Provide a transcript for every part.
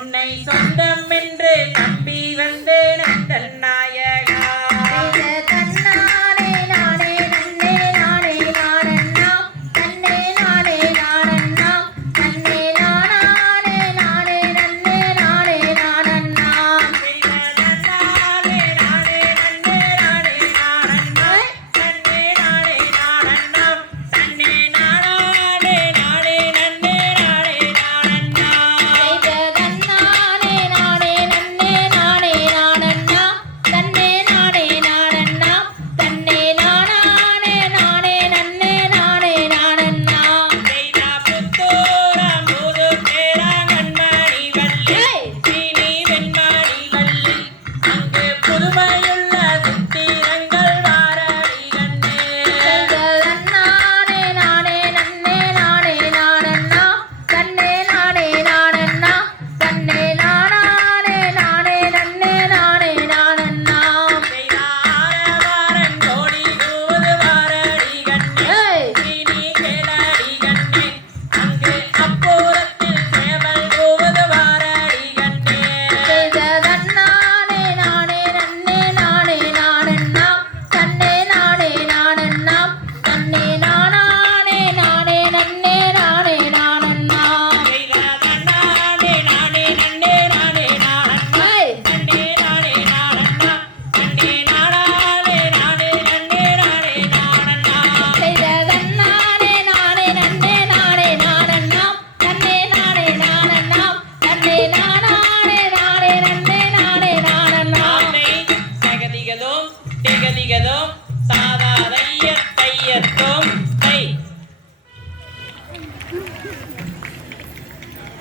உன்னை சொந்தம் என்று நம்பி வந்தே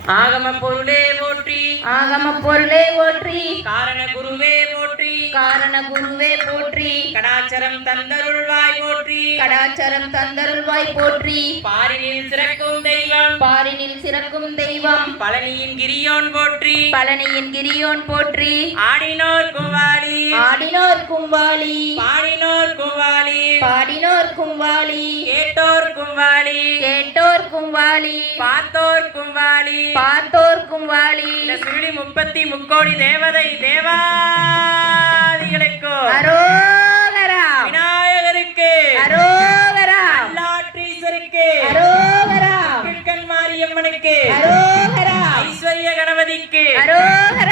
ஆகம பொருளே போற்றி. ஆகம பொருளே போற்றி. காரண குருவே போற்றி. காரண குருவே போற்றி. கடாச்சரம் தந்தருள்வாய் போற்றி. கடாச்சரம் தந்தருள்வாய் போற்றி. பாரினில் சிறக்கும் தெய்வம். பாரினில் சிறக்கும் தெய்வம். பழனியின் கிரியோன் போற்றி. பழனியின் கிரியோன் போற்றி. ஆடினோர் கும்பாளி. ஆடினோர் கும்பாலி பாடினோர் கும்பாளி. கும்வாளி. கேட்டோர் கும்வாளி. கேட்டோர் கும்வாளி. பார்த்தோர் கும்வாளி. பார்த்தோர் கும்பாலி இந்த முப்பத்தி முக்கோடி தேவதை தேவாதிகளுக்கு அரோகரா. விநாயகருக்கு அரோகரா. அல்லாற்றீசருக்கு அரோகரா. கிழ்கன் மாரியம்மனுக்கு அரோகரா. ஐஸ்வர்ய கணபதிக்கு அரோகரா.